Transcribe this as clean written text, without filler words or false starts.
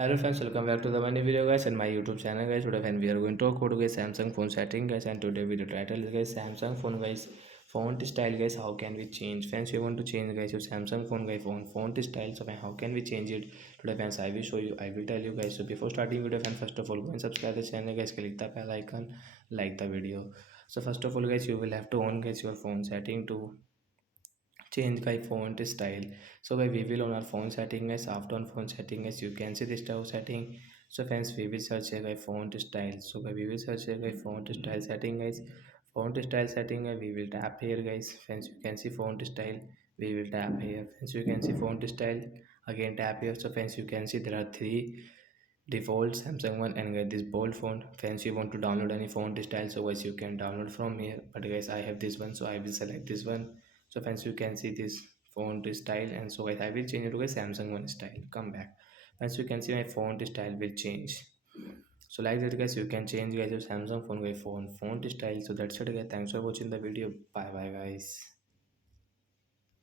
Hello friends, welcome back to the my new video guys and my YouTube channel guys. Today when we are going to talk about guys Samsung phone setting guys, and today video title is guys Samsung phone guys font style guys, how can we change? Friends, we want to change guys your Samsung phone guys font style, so how can we change it? Today friends, I will show you, I will tell you guys. So before starting video friends, first of all go and subscribe the channel guys, click the bell icon, like the video. So first of all guys, you will have to on guys your phone setting to change guy font style. So guys, we will on our phone setting guys. After on phone setting guys, you can see this type of setting. So friends, we will search here guy font style. So guys, we will search here guy font style setting guys. Font style setting guys, we will tap here guys. Friends, you can see font style, we will tap here. Friends, you can see font style, again tap here. So friends, you can see there are three default Samsung one and get this bold font. Friends, you want to download any font style, so guys you can download from here, but guys I have this one, so I will select this one. So friends, you can see this font style, and so guys I will change it to a Samsung one style. Come back, as you can see my font style will change. So like that guys, you can change guys your Samsung phone by font style. So that's it guys, thanks for watching the video. Bye bye guys.